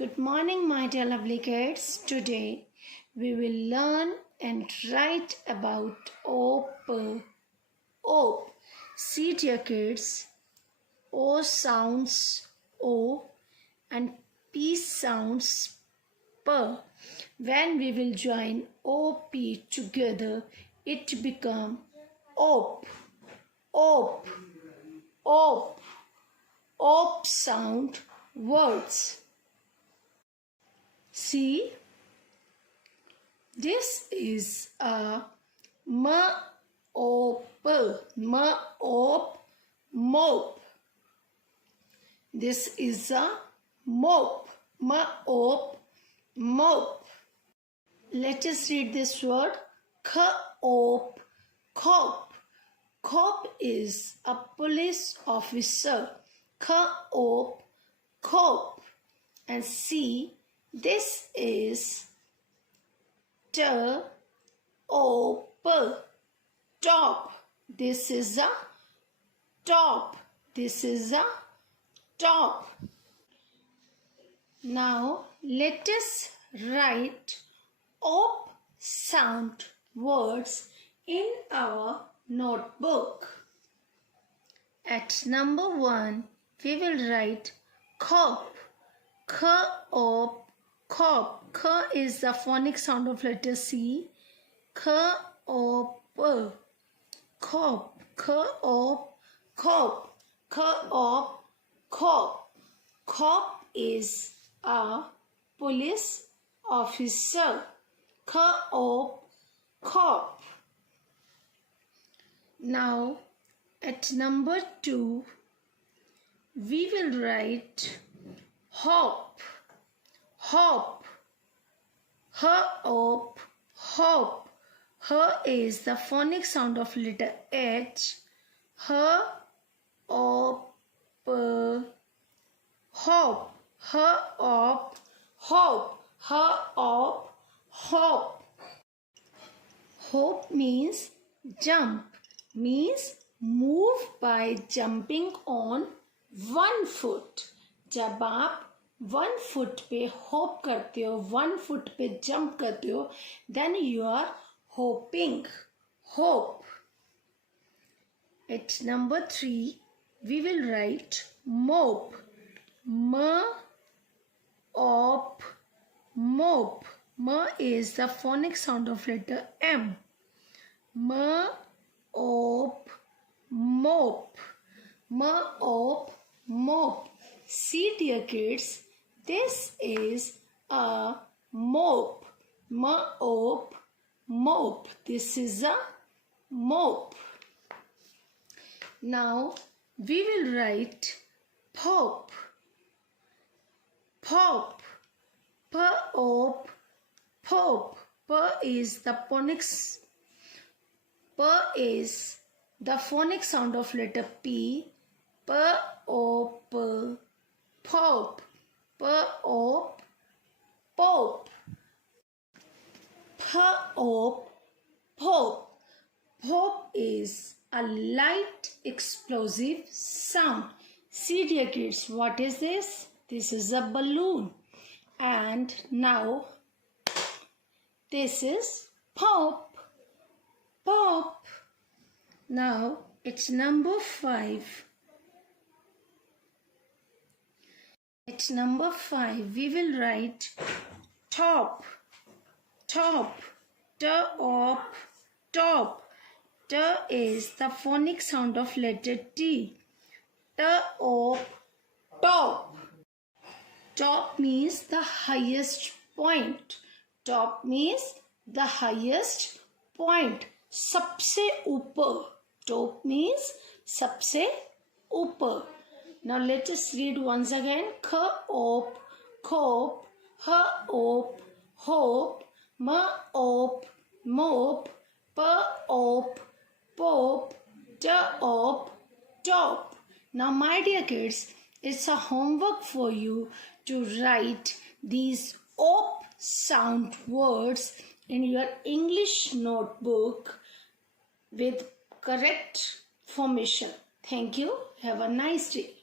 Good morning, my dear lovely kids. Today we will learn and write about OP. OP. See, dear kids, O sounds O and P sounds P. When we will join OP together, it becomes OP. OP. OP. OP sound words. See, this is a M-O-P, M-O-P, mope. This is a mope, M-O-P, mope. Let us read this word, C-O-P, cop. Cop is a police officer, C-O-P, cop. And see, this is T-O-P, top. This is a top. This is a top. Now let us write OP sound words in our notebook. At number 1, we will write cop. C-O-P, cop. K is the phonic sound of letter C. C-O-P, cop. C-O-P, cop. C-O-P, cop. Cop is a police officer. C-O-P, cop. Now at number 2, we will write hop. Hop. H-O-P, hop. H is the phonic sound of letter H. H-O-P, hop. H-O-P, hop. H-O-P, hop. Hop means jump. Means move by jumping on one foot. जब आप 1 foot पे hop करते हो, 1 foot पे jump करते हो, then you are hopping. Hop. At number 3, we will write mope. M-O-P, mope. M is the phonic sound of letter M. M-O-P, mope. M-O-P, mope. See, dear kids, this is a mope. M-O-P, mope. This is a mope. Now we will write pop. Pop. P-O-P, pop. P is the phonic sound of letter P. P-O-P, pop. P-O-P, pop. P-O-P, pop. Pop is a light explosive sound. See, dear kids, what is this? This is a balloon. And now this is pop. Pop. Now it's number 5. At number 5, we will write top. Top. T-O-P, top. T is the phonic sound of letter T. T-O-P, top. Top means the highest point. Top means the highest point. सबसे ऊपर. Top means सबसे ऊपर. Now let us read once again. C-O-P, cop. H-O-P, hope. M-O-P, mope. P-O-P, pop. T-O-P, top. Now my dear kids, it's a homework for you to write these OP sound words in your English notebook with correct formation. Thank you. Have a nice day.